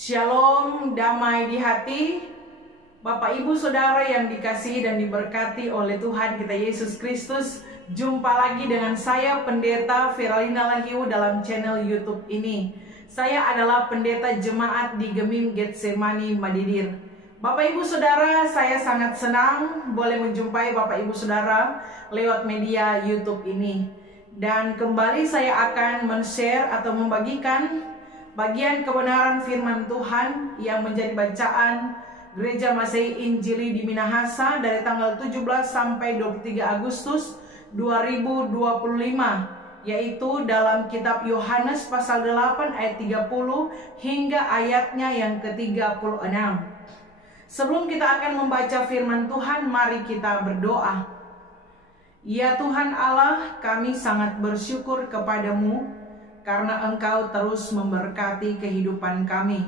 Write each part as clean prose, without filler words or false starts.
Shalom, damai di hati. Bapak Ibu Saudara yang dikasihi dan diberkati oleh Tuhan kita Yesus Kristus, jumpa lagi dengan saya Pendeta Veralina Lahiu dalam channel YouTube ini. Saya adalah pendeta jemaat di Gemim Getsemani Madidir. Bapak Ibu Saudara, saya sangat senang boleh menjumpai Bapak Ibu Saudara lewat media YouTube ini. Dan kembali saya akan men-share atau membagikan bagian kebenaran firman Tuhan yang menjadi bacaan Gereja Masehi Injili di Minahasa dari tanggal 17 sampai 23 Agustus 2025, yaitu dalam kitab Yohanes pasal 8 ayat 30 hingga ayatnya yang ke-36. Sebelum kita akan membaca firman Tuhan, mari kita berdoa. Ya Tuhan Allah, kami sangat bersyukur kepadamu karena Engkau terus memberkati kehidupan kami.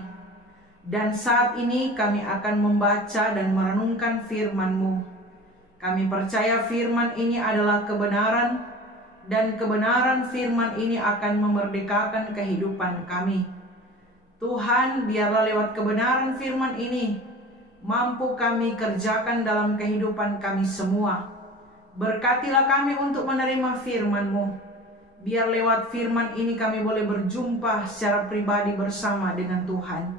Dan saat ini kami akan membaca dan merenungkan firman-Mu. Kami percaya firman ini adalah kebenaran, dan kebenaran firman ini akan memerdekakan kehidupan kami. Tuhan, biarlah lewat kebenaran firman ini mampu kami kerjakan dalam kehidupan kami semua. Berkatilah kami untuk menerima firman-Mu. Biar lewat firman ini kami boleh berjumpa secara pribadi bersama dengan Tuhan.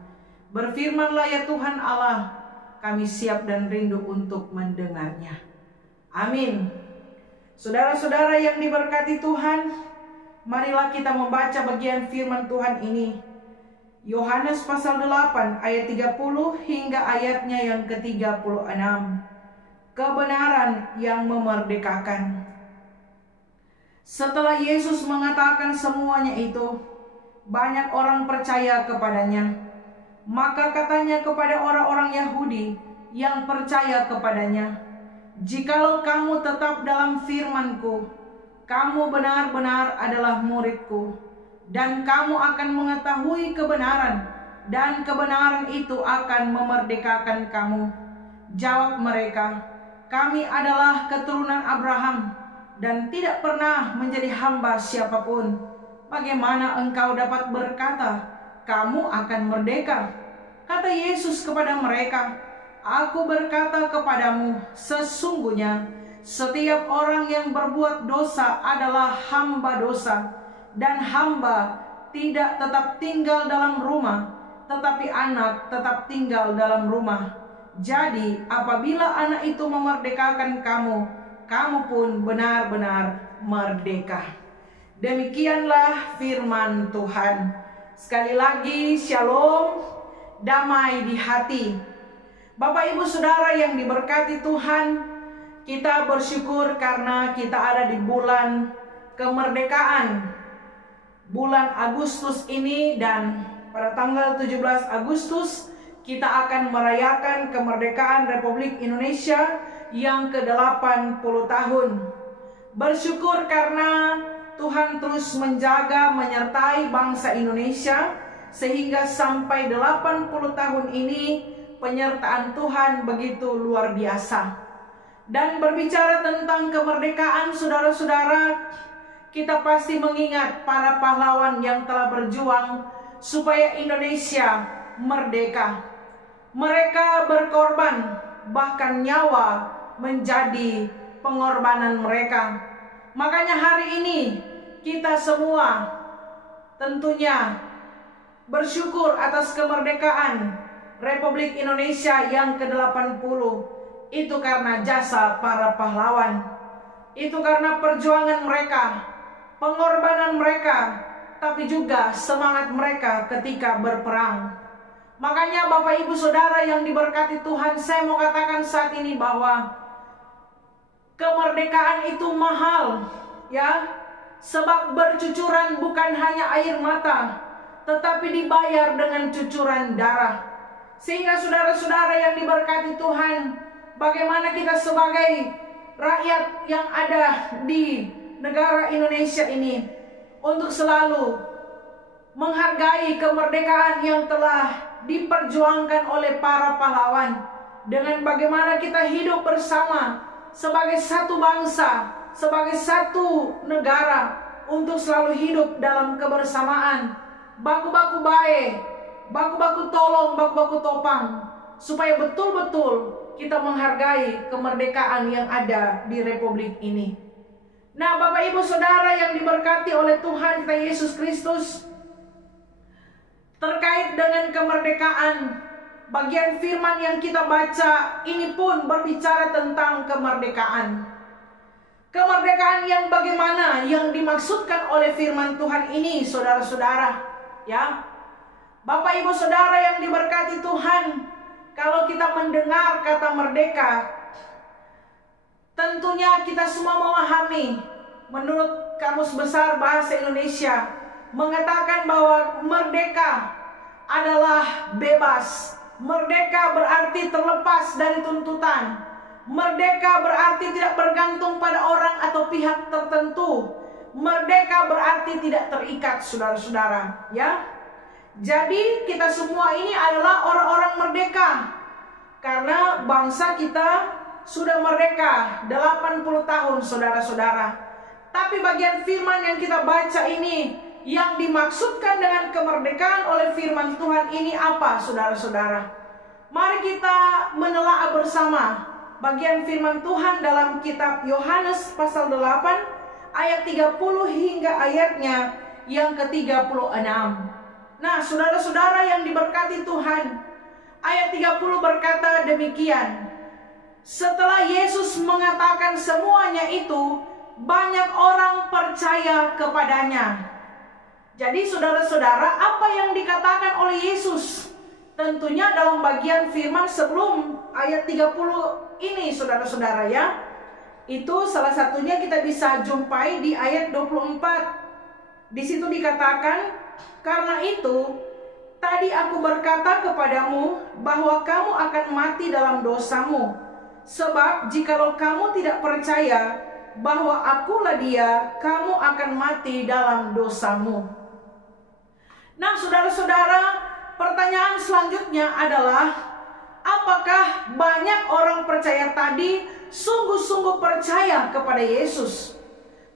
Berfirmanlah ya Tuhan Allah, kami siap dan rindu untuk mendengarnya. Amin. Saudara-saudara yang diberkati Tuhan, marilah kita membaca bagian firman Tuhan ini. Yohanes pasal 8 ayat 30 hingga ayatnya yang ke-36. Kebenaran yang memerdekakan. Setelah Yesus mengatakan semuanya itu, banyak orang percaya kepadanya. Maka katanya kepada orang-orang Yahudi yang percaya kepadanya, "Jikalau kamu tetap dalam firman-Ku, kamu benar-benar adalah murid-Ku, dan kamu akan mengetahui kebenaran, dan kebenaran itu akan memerdekakan kamu." Jawab mereka, "Kami adalah keturunan Abraham dan tidak pernah menjadi hamba siapapun. Bagaimana engkau dapat berkata, kamu akan merdeka?" Kata Yesus kepada mereka, "Aku berkata kepadamu, sesungguhnya setiap orang yang berbuat dosa adalah hamba dosa, dan hamba tidak tetap tinggal dalam rumah, tetapi anak tetap tinggal dalam rumah. Jadi apabila anak itu memerdekakan kamu, kamu pun benar-benar merdeka." Demikianlah firman Tuhan. Sekali lagi, shalom, damai di hati. Bapak Ibu Saudara yang diberkati Tuhan, kita bersyukur karena kita ada di bulan kemerdekaan, bulan Agustus ini, dan pada tanggal 17 Agustus kita akan merayakan kemerdekaan Republik Indonesia yang ke-80 tahun. Bersyukur karena Tuhan terus menjaga, menyertai bangsa Indonesia, sehingga sampai 80 tahun ini penyertaan Tuhan begitu luar biasa. Dan berbicara tentang kemerdekaan, saudara-saudara, kita pasti mengingat para pahlawan yang telah berjuang supaya Indonesia merdeka. Mereka berkorban, bahkan nyawa menjadi pengorbanan mereka. Makanya hari ini kita semua tentunya bersyukur atas kemerdekaan Republik Indonesia yang ke-80. Itu karena jasa para pahlawan. Itu karena perjuangan mereka, pengorbanan mereka, tapi juga semangat mereka ketika berperang. Makanya Bapak Ibu Saudara yang diberkati Tuhan, saya mau katakan saat ini bahwa kemerdekaan itu mahal, ya. Sebab bercucuran bukan hanya air mata, tetapi dibayar dengan cucuran darah. Sehingga saudara-saudara yang diberkati Tuhan, bagaimana kita sebagai rakyat yang ada di negara Indonesia ini untuk selalu menghargai kemerdekaan yang telah diperjuangkan oleh para pahlawan, dengan bagaimana kita hidup bersama sebagai satu bangsa, sebagai satu negara, untuk selalu hidup dalam kebersamaan, baku-baku baik, baku-baku tolong, baku-baku topang, supaya betul-betul kita menghargai kemerdekaan yang ada di Republik ini. Nah, Bapak Ibu Saudara yang diberkati oleh Tuhan kita Yesus Kristus, terkait dengan kemerdekaan, bagian firman yang kita baca ini pun berbicara tentang kemerdekaan. Kemerdekaan yang bagaimana yang dimaksudkan oleh firman Tuhan ini, saudara-saudara, ya. Bapak Ibu Saudara yang diberkati Tuhan, kalau kita mendengar kata merdeka, tentunya kita semua memahami, menurut Kamus Besar Bahasa Indonesia mengatakan bahwa merdeka adalah bebas. Merdeka berarti terlepas dari tuntutan. Merdeka berarti tidak bergantung pada orang atau pihak tertentu. Merdeka berarti tidak terikat, saudara-saudara, ya. Jadi kita semua ini adalah orang-orang merdeka, karena bangsa kita sudah merdeka 80 tahun, saudara-saudara. Tapi bagian firman yang kita baca ini, yang dimaksudkan dengan kemerdekaan oleh firman Tuhan ini apa, saudara-saudara? Mari kita menelaah bersama bagian firman Tuhan dalam kitab Yohanes pasal 8 ayat 30 hingga ayatnya yang ke-36. Nah, saudara-saudara yang diberkati Tuhan, ayat 30 berkata demikian. Setelah Yesus mengatakan semuanya itu, banyak orang percaya kepadanya. Jadi saudara-saudara, apa yang dikatakan oleh Yesus? Tentunya dalam bagian firman sebelum ayat 30 ini, saudara-saudara, ya. Itu salah satunya kita bisa jumpai di ayat 24. Di situ dikatakan, karena itu tadi aku berkata kepadamu bahwa kamu akan mati dalam dosamu. Sebab jikalau kamu tidak percaya bahwa akulah Dia, kamu akan mati dalam dosamu. Nah, saudara-saudara, pertanyaan selanjutnya adalah, apakah banyak orang percaya tadi sungguh-sungguh percaya kepada Yesus?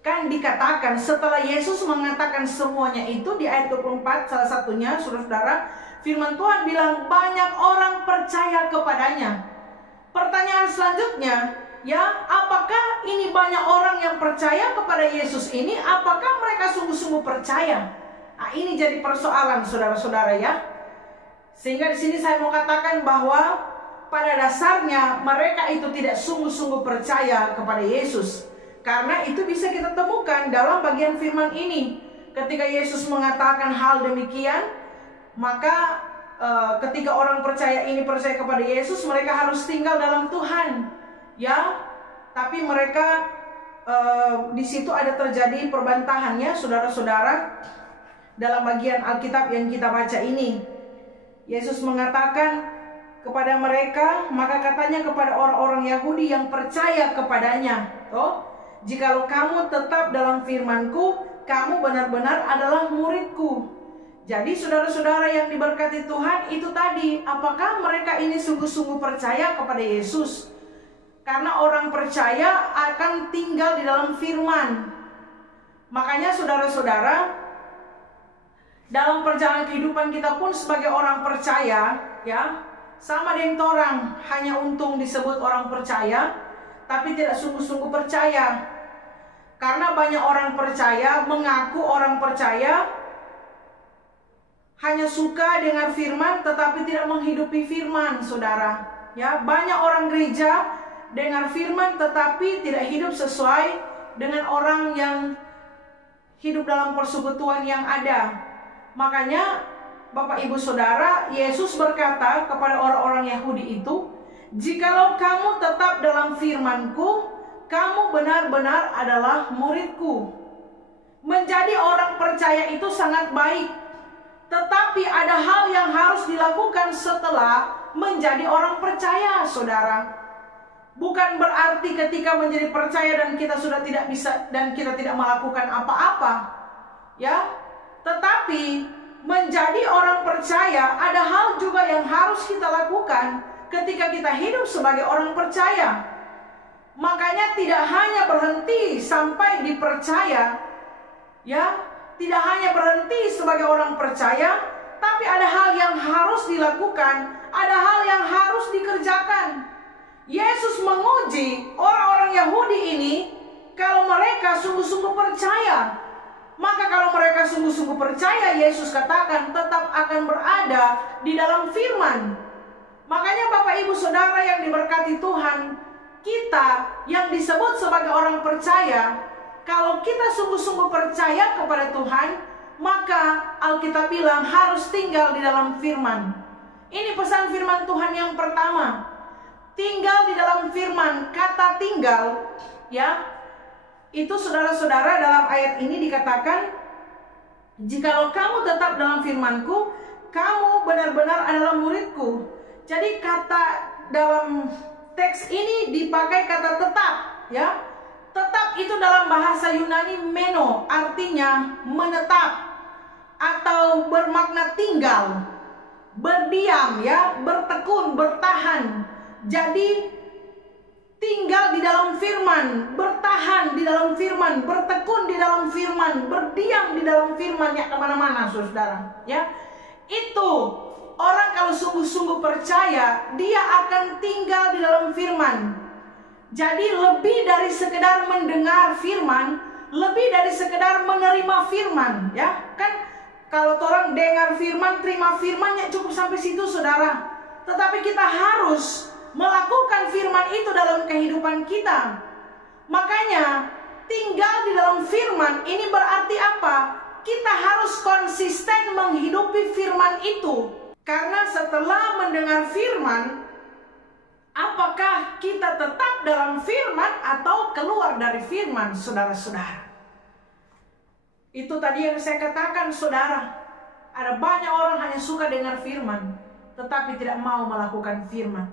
Kan dikatakan setelah Yesus mengatakan semuanya itu di ayat 24, salah satunya, saudara-saudara, firman Tuhan bilang banyak orang percaya kepadanya. Pertanyaan selanjutnya, ya, apakah ini banyak orang yang percaya kepada Yesus ini? Apakah mereka sungguh-sungguh percaya? Nah, ini jadi persoalan, saudara-saudara, ya. Sehingga di sini saya mau katakan bahwa pada dasarnya mereka itu tidak sungguh-sungguh percaya kepada Yesus. Karena itu bisa kita temukan dalam bagian firman ini. Ketika Yesus mengatakan hal demikian, maka ketika orang percaya ini percaya kepada Yesus, mereka harus tinggal dalam Tuhan, ya. Tapi mereka di situ ada terjadi perbantahannya, saudara-saudara, dalam bagian Alkitab yang kita baca ini. Yesus mengatakan kepada mereka, maka katanya kepada orang-orang Yahudi yang percaya kepadanya, jikalau kamu tetap dalam firman-Ku, kamu benar-benar adalah murid-Ku. Jadi saudara-saudara yang diberkati Tuhan, itu tadi, apakah mereka ini sungguh-sungguh percaya kepada Yesus? Karena orang percaya akan tinggal di dalam firman. Makanya saudara-saudara, dalam perjalanan kehidupan kita pun sebagai orang percaya, ya, sama dengan orang, hanya untung disebut orang percaya, tapi tidak sungguh-sungguh percaya. Karena banyak orang percaya, mengaku orang percaya, hanya suka dengan firman tetapi tidak menghidupi firman, saudara. Ya, banyak orang gereja dengar firman tetapi tidak hidup sesuai dengan orang yang hidup dalam persekutuan yang ada. Makanya Bapak Ibu Saudara, Yesus berkata kepada orang-orang Yahudi itu, jikalau kamu tetap dalam firman-Ku, kamu benar-benar adalah murid-Ku. Menjadi orang percaya itu sangat baik, tetapi ada hal yang harus dilakukan setelah menjadi orang percaya, saudara. Bukan berarti ketika menjadi percaya dan kita sudah tidak bisa dan kita tidak melakukan apa-apa, ya. Tetapi menjadi orang percaya ada hal juga yang harus kita lakukan ketika kita hidup sebagai orang percaya. Makanya tidak hanya berhenti sampai dipercaya, ya, tidak hanya berhenti sebagai orang percaya, tapi ada hal yang harus dilakukan, ada hal yang harus dikerjakan. Yesus menguji orang-orang Yahudi ini kalau mereka sungguh-sungguh percaya. Maka kalau mereka sungguh-sungguh percaya, Yesus katakan tetap akan berada di dalam firman. Makanya Bapak Ibu Saudara yang diberkati Tuhan, kita yang disebut sebagai orang percaya, kalau kita sungguh-sungguh percaya kepada Tuhan, maka Alkitab bilang harus tinggal di dalam firman. Ini pesan firman Tuhan yang pertama. Tinggal di dalam firman. Kata tinggal, ya, itu saudara-saudara dalam ayat ini dikatakan, jikalau kamu tetap dalam firman-Ku, kamu benar-benar adalah murid-Ku. Jadi kata dalam teks ini dipakai kata tetap, ya. Tetap itu dalam bahasa Yunani meno, artinya menetap atau bermakna tinggal, berdiam, ya, bertekun, bertahan. Jadi tinggal di dalam firman, bertahan di dalam firman, bertekun di dalam firman, berdiam di dalam firman, ya, kemana-mana saudara, ya. Itu orang kalau sungguh-sungguh percaya, dia akan tinggal di dalam firman. Jadi lebih dari sekedar mendengar firman, lebih dari sekedar menerima firman, ya. Kan kalau orang dengar firman, terima firmannya cukup sampai situ saudara. Tetapi kita harus melakukan firman itu dalam kehidupan kita. Makanya tinggal di dalam firman ini berarti apa? Kita harus konsisten menghidupi firman itu. Karena setelah mendengar firman, apakah kita tetap dalam firman atau keluar dari firman, saudara-saudara? Itu tadi yang saya katakan, saudara. Ada banyak orang hanya suka dengar firman, tetapi tidak mau melakukan firman.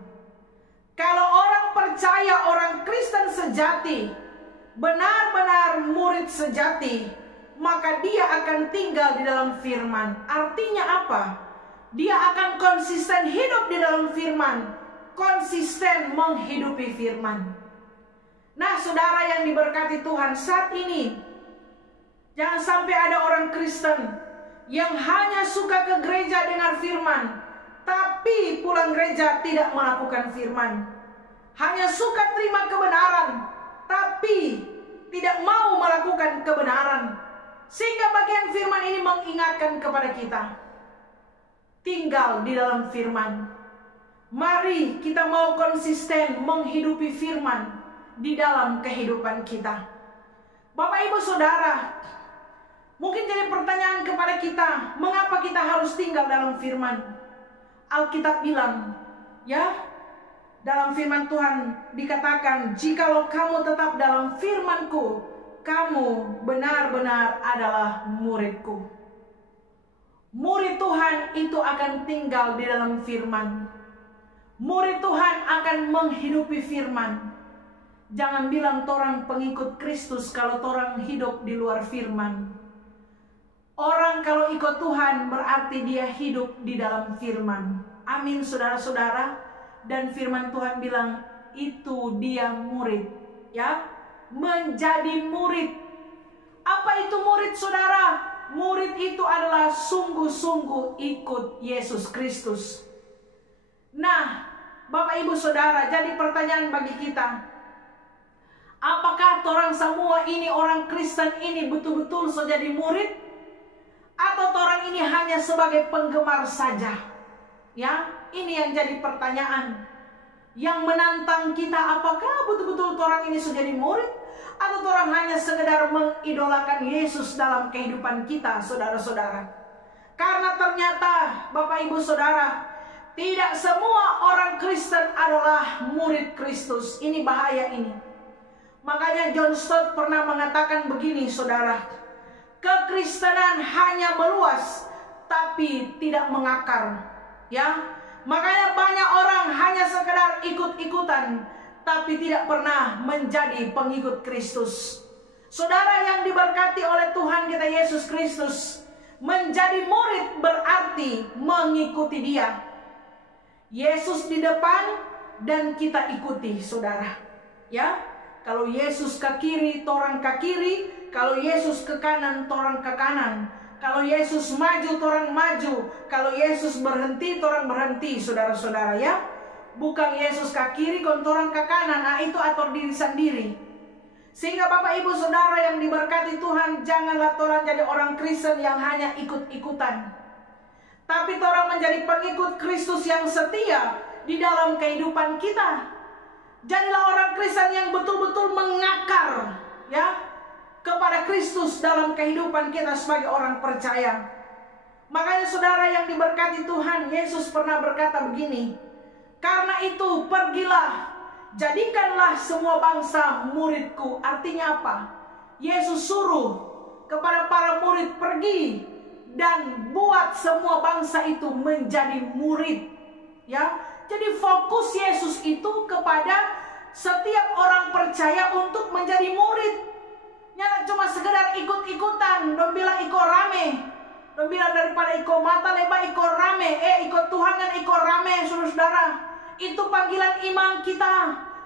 Kalau orang percaya, orang Kristen sejati, benar-benar murid sejati, maka dia akan tinggal di dalam firman. Artinya apa? Dia akan konsisten hidup di dalam firman, konsisten menghidupi firman. Nah, saudara yang diberkati Tuhan, saat ini jangan sampai ada orang Kristen yang hanya suka ke gereja dengar firman, tapi pulang gereja tidak melakukan firman. Hanya suka terima kebenaran, tapi tidak mau melakukan kebenaran. Sehingga bagian firman ini mengingatkan kepada kita, tinggal di dalam firman. Mari kita mau konsisten menghidupi firman di dalam kehidupan kita. Bapak Ibu Saudara, mungkin jadi pertanyaan kepada kita, mengapa kita harus tinggal dalam firman? Alkitab bilang, ya, dalam firman Tuhan dikatakan, jikalau kamu tetap dalam firman-Ku, kamu benar-benar adalah murid-Ku. Murid Tuhan itu akan tinggal di dalam firman. Murid Tuhan akan menghidupi firman. Jangan bilang torang pengikut Kristus kalau torang hidup di luar firman. Orang kalau ikut Tuhan berarti dia hidup di dalam firman. Amin saudara-saudara. Dan firman Tuhan bilang itu dia murid, ya, menjadi murid. Apa itu murid saudara? Murid itu adalah sungguh-sungguh ikut Yesus Kristus. Nah, Bapak Ibu Saudara, jadi pertanyaan bagi kita, apakah orang semua ini, orang Kristen ini betul-betul jadi murid? Atau orang ini hanya sebagai penggemar saja? Ya, ini yang jadi pertanyaan yang menantang kita, apakah betul-betul orang ini jadi murid? Atau orang hanya sekedar mengidolakan Yesus dalam kehidupan kita, saudara-saudara? Karena ternyata, Bapak Ibu Saudara, tidak semua orang Kristen adalah murid Kristus. Ini bahaya ini. Makanya John Stott pernah mengatakan begini, saudara, kekristenan hanya meluas, tapi tidak mengakar. Ya, makanya banyak orang hanya sekedar ikut-ikutan, tapi tidak pernah menjadi pengikut Kristus. Saudara yang diberkati oleh Tuhan kita Yesus Kristus, menjadi murid berarti mengikuti Dia. Yesus di depan dan kita ikuti, saudara. Ya, kalau Yesus ke kiri, torang ke kiri. Kalau Yesus ke kanan, torang ke kanan. Kalau Yesus maju, orang maju. Kalau Yesus berhenti, orang berhenti, saudara-saudara ya. Bukan Yesus ke kiri, orang ke kanan. Nah, itu atur diri sendiri. Sehingga Bapak Ibu Saudara yang diberkati Tuhan, janganlah orang jadi orang Kristen yang hanya ikut-ikutan. Tapi orang menjadi pengikut Kristus yang setia di dalam kehidupan kita. Jadilah orang Kristen yang betul-betul mengakar ya kepada Kristus dalam kehidupan kita sebagai orang percaya. Makanya saudara yang diberkati Tuhan, Yesus pernah berkata begini, karena itu pergilah, jadikanlah semua bangsa muridku. Artinya apa? Yesus suruh kepada para murid pergi dan buat semua bangsa itu menjadi murid. Ya, jadi fokus Yesus itu kepada setiap orang percaya untuk menjadi murid. Jangan cuma sekedar ikut-ikutan. Dong bilang ikut rame. Dong bilang daripada ikut mata lebar ikut rame. Ikut Tuhan kan ikut rame, saudara-saudara. Itu panggilan iman kita.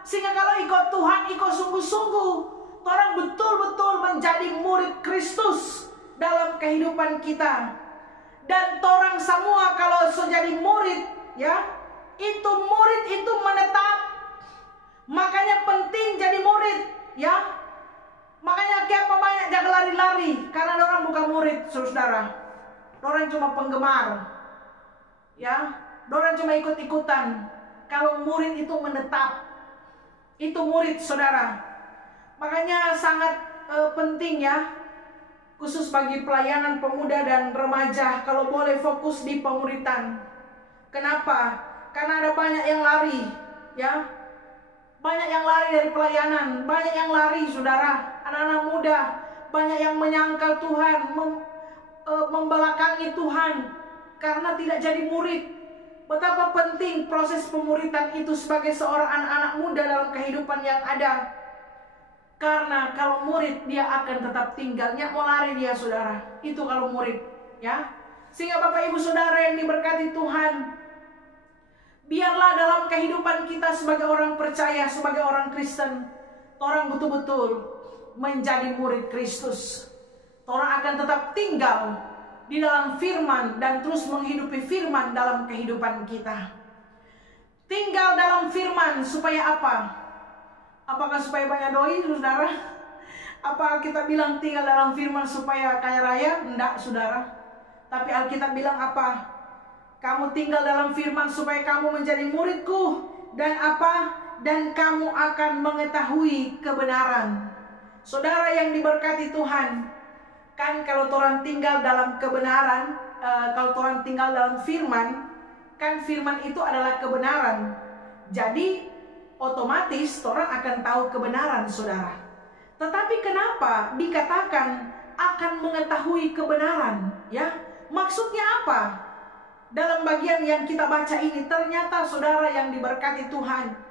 Sehingga kalau ikut Tuhan, ikut sungguh-sungguh, orang betul-betul menjadi murid Kristus dalam kehidupan kita. Dan orang semua kalau jadi murid, ya, itu murid itu menetap. Makanya penting jadi murid, ya. Makanya kenapa banyak jaga lari-lari, karena orang bukan murid, saudara. Orang cuma penggemar, ya. Orang cuma ikut-ikutan. Kalau murid itu menetap, itu murid, saudara. Makanya sangat penting ya, khusus bagi pelayanan pemuda dan remaja, kalau boleh fokus di pemuridan. Kenapa? Karena ada banyak yang lari, ya. Banyak yang lari dari pelayanan, banyak yang lari, saudara. Anak-anak muda, banyak yang menyangkal Tuhan, membelakangi Tuhan karena tidak jadi murid. Betapa penting proses pemuridan itu sebagai seorang anak-anak muda dalam kehidupan yang ada. Karena kalau murid, dia akan tetap tinggalnya, mau lari dia, saudara. Itu kalau murid, ya. Sehingga Bapak Ibu Saudara yang diberkati Tuhan, biarlah dalam kehidupan kita sebagai orang percaya, sebagai orang Kristen, orang betul-betul menjadi murid Kristus. Orang akan tetap tinggal di dalam firman dan terus menghidupi firman dalam kehidupan kita. Tinggal dalam firman supaya apa? Apakah supaya banyak doi, saudara? Apa kita bilang tinggal dalam firman supaya kaya raya? Enggak, saudara. Tapi Alkitab bilang apa? Kamu tinggal dalam firman supaya kamu menjadi muridku. Dan apa? Dan kamu akan mengetahui kebenaran. Saudara yang diberkati Tuhan, kan kalau orang tinggal dalam kebenaran, kalau orang tinggal dalam firman, kan firman itu adalah kebenaran. Jadi otomatis orang akan tahu kebenaran, saudara. Tetapi kenapa dikatakan akan mengetahui kebenaran? Ya, maksudnya apa? Dalam bagian yang kita baca ini, ternyata saudara yang diberkati Tuhan,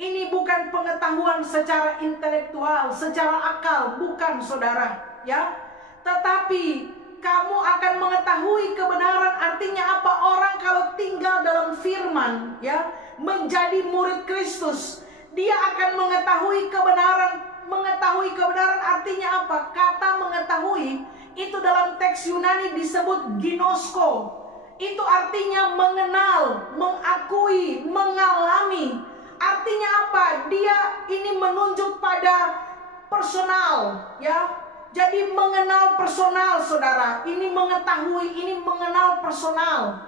ini bukan pengetahuan secara intelektual, secara akal, bukan, saudara, ya. Tetapi kamu akan mengetahui kebenaran. Artinya apa? Orang kalau tinggal dalam firman, ya, menjadi murid Kristus, dia akan mengetahui kebenaran. Mengetahui kebenaran artinya apa? Kata mengetahui itu dalam teks Yunani disebut ginosko. Itu artinya mengenal, mengakui, mengalami. Artinya apa? Dia ini menunjuk pada personal, ya. Jadi mengenal personal, saudara. Ini mengetahui, ini mengenal personal.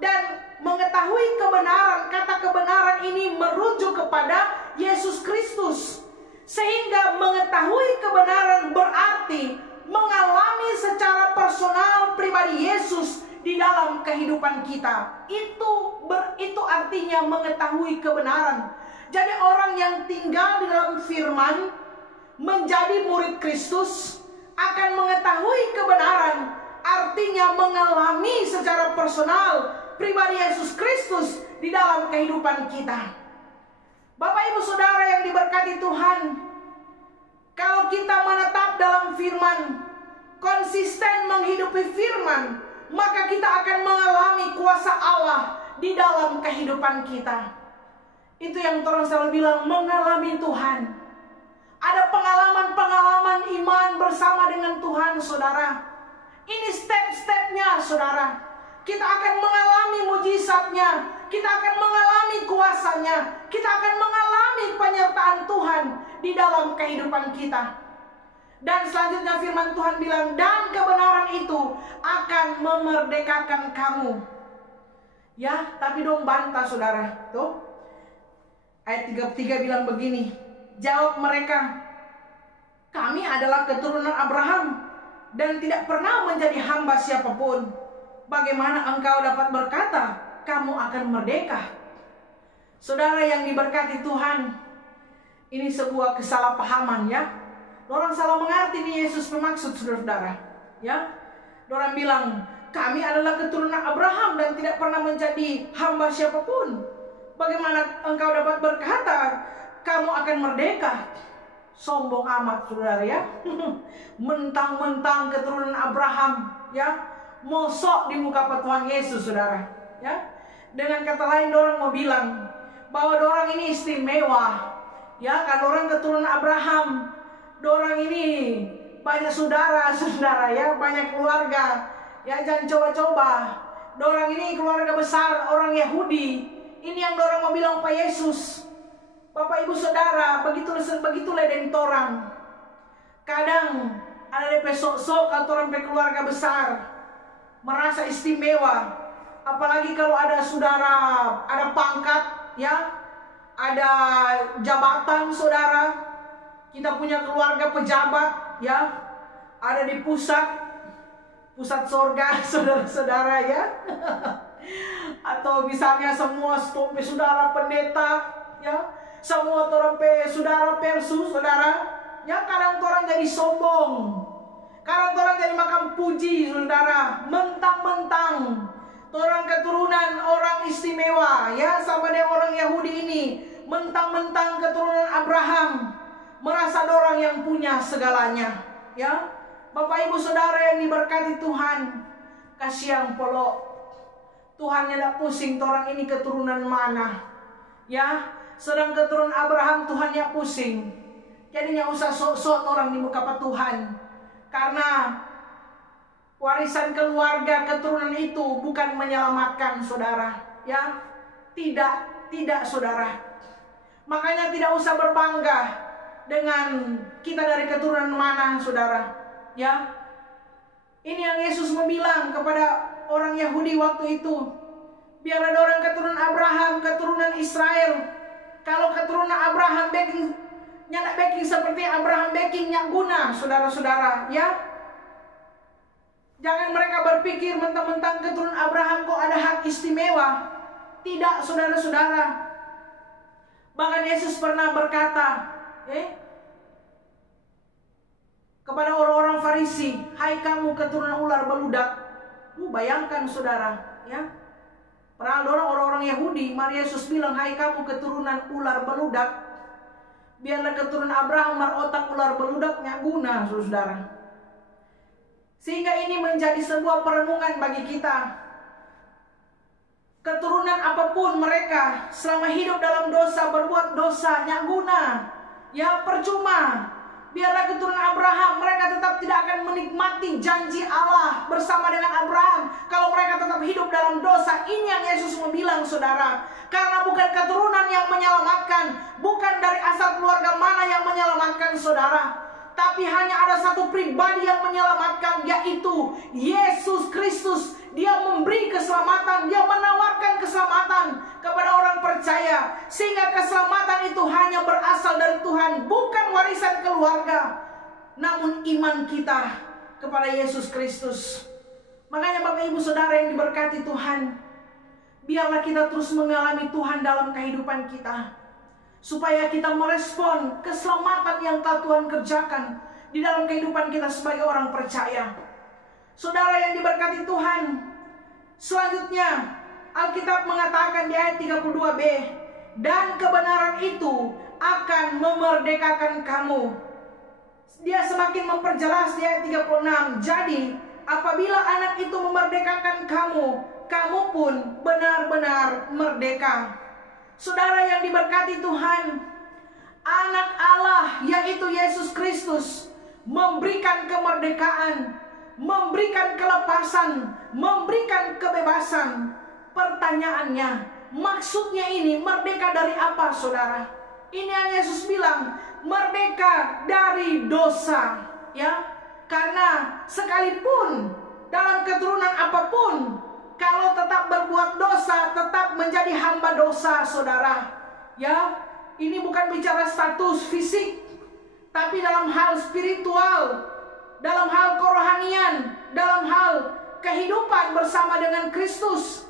Dan mengetahui kebenaran, kata kebenaran ini merujuk kepada Yesus Kristus. Sehingga mengetahui kebenaran berarti mengalami secara personal pribadi Yesus di dalam kehidupan kita. Itu artinya mengetahui kebenaran. Jadi orang yang tinggal di dalam firman, menjadi murid Kristus, akan mengetahui kebenaran. Artinya mengalami secara personal pribadi Yesus Kristus di dalam kehidupan kita. Bapak Ibu Saudara yang diberkati Tuhan, kalau kita menetap dalam firman, konsisten menghidupi firman, maka kita akan mengalami kuasa Allah di dalam kehidupan kita. Itu yang orang selalu bilang, mengalami Tuhan. Ada pengalaman-pengalaman iman bersama dengan Tuhan, saudara. Ini step-stepnya, saudara. Kita akan mengalami mujizatnya, kita akan mengalami kuasanya, kita akan mengalami penyertaan Tuhan di dalam kehidupan kita. Dan selanjutnya firman Tuhan bilang, dan kebenaran itu akan memerdekakan kamu. Ya, tapi dong bantah, saudara. Tuh, ayat 33 bilang begini, jawab mereka, kami adalah keturunan Abraham dan tidak pernah menjadi hamba siapapun. Bagaimana engkau dapat berkata, kamu akan merdeka? Saudara yang diberkati Tuhan, ini sebuah kesalahpahaman ya. Orang salah mengerti nih Yesus bermaksud, saudara. Ya, orang bilang, kami adalah keturunan Abraham dan tidak pernah menjadi hamba siapapun. Bagaimana engkau dapat berkata, kamu akan merdeka? Sombong amat, saudara ya. Mentang-mentang keturunan Abraham, ya, mosok di muka Tuhan Yesus, saudara. Ya, dengan kata lain, orang mau bilang bahwa orang ini istimewa. Ya, kan orang keturunan Abraham. Orang ini banyak saudara-saudara ya, banyak keluarga. Ya, jangan coba-coba. Orang ini keluarga besar, orang Yahudi. Ini yang orang mau bilang Pak Yesus. Bapak ibu saudara, begitulah dengan orang. Kadang ada DP sok-sok atau orang keluarga besar merasa istimewa. Apalagi kalau ada saudara, ada pangkat ya, ada jabatan saudara. Kita punya keluarga pejabat ya, ada di pusat sorga, saudara-saudara ya. Atau misalnya semua stop saudara pendeta ya, semua orang saudara persu saudara ya. Kadang orang jadi sombong, kadang orang jadi makan puji saudara, mentang-mentang orang keturunan orang istimewa ya, sama dengan orang Yahudi ini, mentang-mentang keturunan Abraham, merasa orang yang punya segalanya ya. Bapak ibu saudara yang diberkati Tuhan, kasihan polo Tuhan tidak pusing orang ini keturunan mana ya. Sedang keturunan Abraham Tuhan yang pusing. Jadinya usah sok-sok orang di muka Tuhan. Karena warisan keluarga keturunan itu bukan menyelamatkan saudara ya. Tidak saudara. Makanya tidak usah berbangga dengan kita dari keturunan mana saudara ya. Ini yang Yesus membilang kepada orang Yahudi waktu itu, biar ada orang keturunan Abraham, keturunan Israel. Kalau keturunan Abraham nyak baking seperti Abraham bakingnya guna saudara-saudara ya. Jangan mereka berpikir mentang-mentang keturunan Abraham kok ada hak istimewa. Tidak saudara-saudara. Bahkan Yesus pernah berkata kepada orang-orang Farisi, hai kamu keturunan ular beludak. Bayangkan saudara ya. Padahal orang-orang Yahudi, Maria Yesus bilang, hai kamu keturunan ular beludak. Biarlah keturunan Abraham marotak ular beludaknya guna saudara. Sehingga ini menjadi sebuah perenungan bagi kita. Keturunan apapun mereka, selama hidup dalam dosa, berbuat dosa, nyak guna ya, percuma. Biarlah keturunan Abraham, mereka tetap tidak akan menikmati janji Allah bersama dengan Abraham kalau mereka tetap hidup dalam dosa. Ini yang Yesus membilang saudara. Karena bukan keturunan yang menyelamatkan, bukan dari asal keluarga mana yang menyelamatkan saudara, tapi hanya ada satu pribadi yang menyelamatkan, yaitu Yesus Kristus. Dia memberi keselamatan, dia menawarkan keselamatan kepada orang percaya. Sehingga keselamatan itu hanya berasal dari Tuhan, bukan warisan keluarga, namun iman kita kepada Yesus Kristus. Makanya Bapak Ibu Saudara yang diberkati Tuhan, biarlah kita terus mengalami Tuhan dalam kehidupan kita, supaya kita merespon keselamatan yang telah Tuhan kerjakan di dalam kehidupan kita sebagai orang percaya. Saudara yang diberkati Tuhan, selanjutnya Alkitab mengatakan di ayat 32b, dan kebenaran itu akan memerdekakan kamu. Dia semakin memperjelas di ayat 36, jadi apabila anak itu memerdekakan kamu, kamu pun benar-benar merdeka. Saudara yang diberkati Tuhan, anak Allah yaitu Yesus Kristus memberikan kemerdekaan memberikan kelepasan, memberikan kebebasan. Pertanyaannya, maksudnya ini merdeka dari apa, saudara? Ini yang Yesus bilang, merdeka dari dosa, ya. Karena sekalipun dalam keturunan apapun, kalau tetap berbuat dosa, tetap menjadi hamba dosa, saudara. Ya, ini bukan bicara status fisik, tapi dalam hal spiritual, dalam hal kerohanian, dalam hal kehidupan bersama dengan Kristus.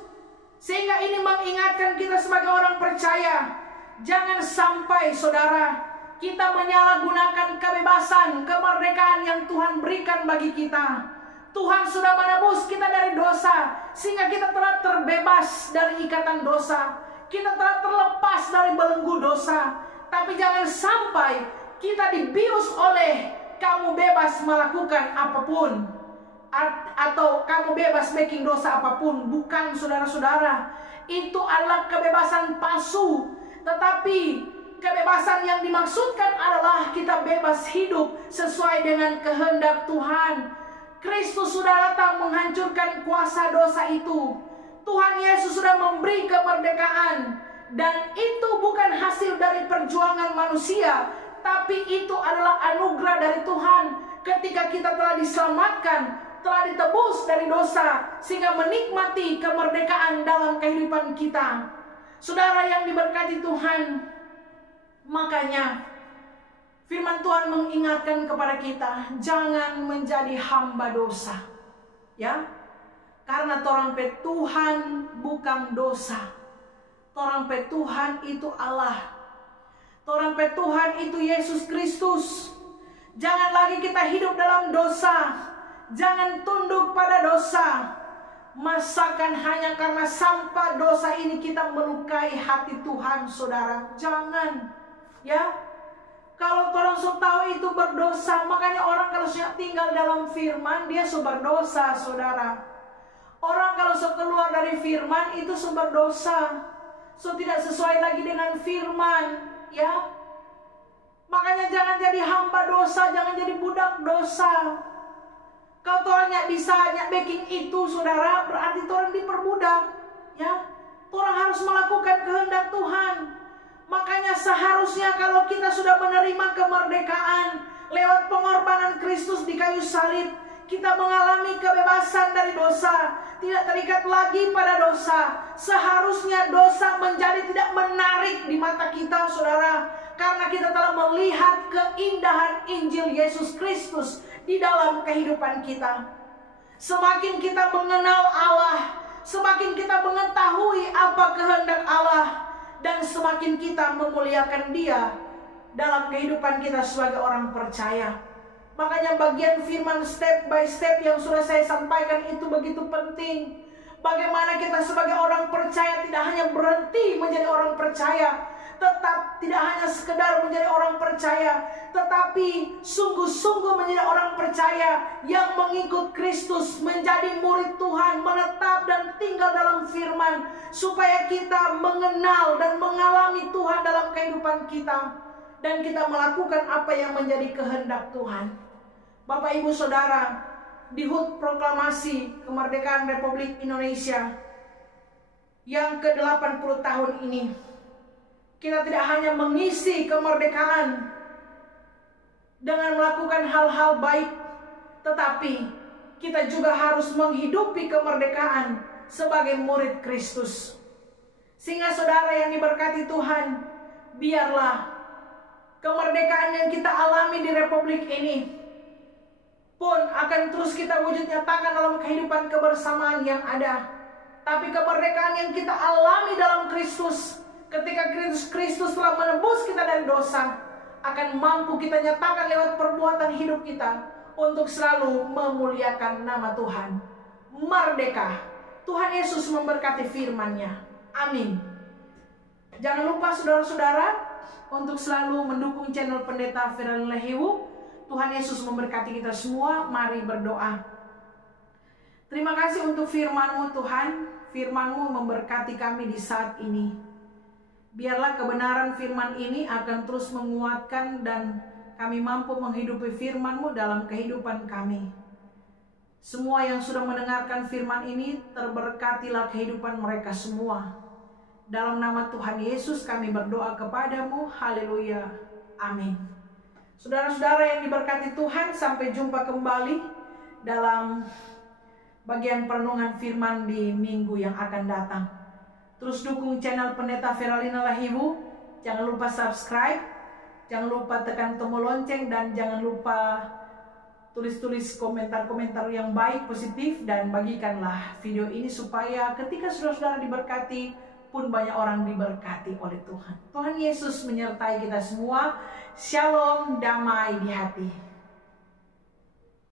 Sehingga ini mengingatkan kita sebagai orang percaya, jangan sampai, saudara, kita menyalahgunakan kebebasan, kemerdekaan yang Tuhan berikan bagi kita. Tuhan sudah menebus kita dari dosa, sehingga kita telah terbebas dari ikatan dosa. Kita telah terlepas dari belenggu dosa. Tapi jangan sampai kita dibius oleh kamu bebas melakukan apapun, atau kamu bebas making dosa apapun. Bukan, saudara-saudara. Itu adalah kebebasan palsu. Tetapi kebebasan yang dimaksudkan adalah kita bebas hidup sesuai dengan kehendak Tuhan. Kristus sudah datang menghancurkan kuasa dosa itu. Tuhan Yesus sudah memberi kemerdekaan. Dan itu bukan hasil dari perjuangan manusia, tapi itu adalah anugerah dari Tuhan. Ketika kita telah diselamatkan, telah ditebus dari dosa, sehingga menikmati kemerdekaan dalam kehidupan kita. Saudara yang diberkati Tuhan, makanya firman Tuhan mengingatkan kepada kita, jangan menjadi hamba dosa, ya. Karena torang pe Tuhan bukan dosa. Torang pe Tuhan itu Allah. Torang pe Tuhan itu Yesus Kristus. Jangan lagi kita hidup dalam dosa. Jangan tunduk pada dosa. Masakan hanya karena sampah dosa ini kita melukai hati Tuhan, saudara. Jangan, ya. Kalau orang tahu itu berdosa, makanya orang kalau tinggal dalam firman, dia berdosa, saudara. Orang kalau keluar dari firman itu berdosa. Tidak sesuai lagi dengan firman, ya. Makanya jangan jadi hamba dosa, jangan jadi budak dosa. Kalau orang nggak bisa baking itu, saudara, berarti orang diperbudak, ya. Orang harus melakukan kehendak Tuhan. Makanya seharusnya kalau kita sudah menerima kemerdekaan lewat pengorbanan Kristus di kayu salib, kita mengalami kebebasan dari dosa, tidak terikat lagi pada dosa. Seharusnya dosa menjadi tidak menarik di mata kita, saudara, karena kita telah melihat keindahan Injil Yesus Kristus di dalam kehidupan kita. Semakin kita mengenal Allah, semakin kita mengetahui apa kehendak Allah, dan semakin kita memuliakan Dia dalam kehidupan kita sebagai orang percaya. Makanya bagian firman step by step yang sudah saya sampaikan itu begitu penting. Bagaimana kita sebagai orang percaya tidak hanya berhenti menjadi orang percaya, tetap tidak hanya sekedar menjadi orang percaya, tetapi sungguh-sungguh menjadi orang percaya yang mengikut Kristus, menjadi murid Tuhan, menetap dan tinggal dalam firman, supaya kita mengenal dan mengalami Tuhan dalam kehidupan kita, dan kita melakukan apa yang menjadi kehendak Tuhan. Bapak, Ibu, Saudara, di HUT Proklamasi Kemerdekaan Republik Indonesia yang ke-80 tahun ini, kita tidak hanya mengisi kemerdekaan dengan melakukan hal-hal baik, tetapi kita juga harus menghidupi kemerdekaan sebagai murid Kristus. Sehingga saudara yang diberkati Tuhan, biarlah kemerdekaan yang kita alami di Republik ini pun akan terus kita wujud nyatakan dalam kehidupan kebersamaan yang ada. Tapi kemerdekaan yang kita alami dalam Kristus, ketika Kristus telah menebus kita dari dosa, akan mampu kita nyatakan lewat perbuatan hidup kita untuk selalu memuliakan nama Tuhan. Merdeka. Tuhan Yesus memberkati firman-Nya. Amin. Jangan lupa saudara-saudara untuk selalu mendukung channel Pendeta Firaun Lehiwu. Tuhan Yesus memberkati kita semua. Mari berdoa. Terima kasih untuk firman-Mu Tuhan. Firman-Mu memberkati kami di saat ini. Biarlah kebenaran firman ini akan terus menguatkan dan kami mampu menghidupi firman-Mu dalam kehidupan kami. Semua yang sudah mendengarkan firman ini, terberkatilah kehidupan mereka semua. Dalam nama Tuhan Yesus kami berdoa kepadamu. Haleluya. Amin. Saudara-saudara yang diberkati Tuhan, sampai jumpa kembali dalam bagian perenungan firman di minggu yang akan datang. Terus dukung channel Pendeta Feralina Lahibu. Jangan lupa subscribe, jangan lupa tekan tombol lonceng, dan jangan lupa tulis-tulis komentar-komentar yang baik, positif, dan bagikanlah video ini supaya ketika saudara-saudara diberkati pun banyak orang diberkati oleh Tuhan. Tuhan Yesus menyertai kita semua. Shalom, damai di hati.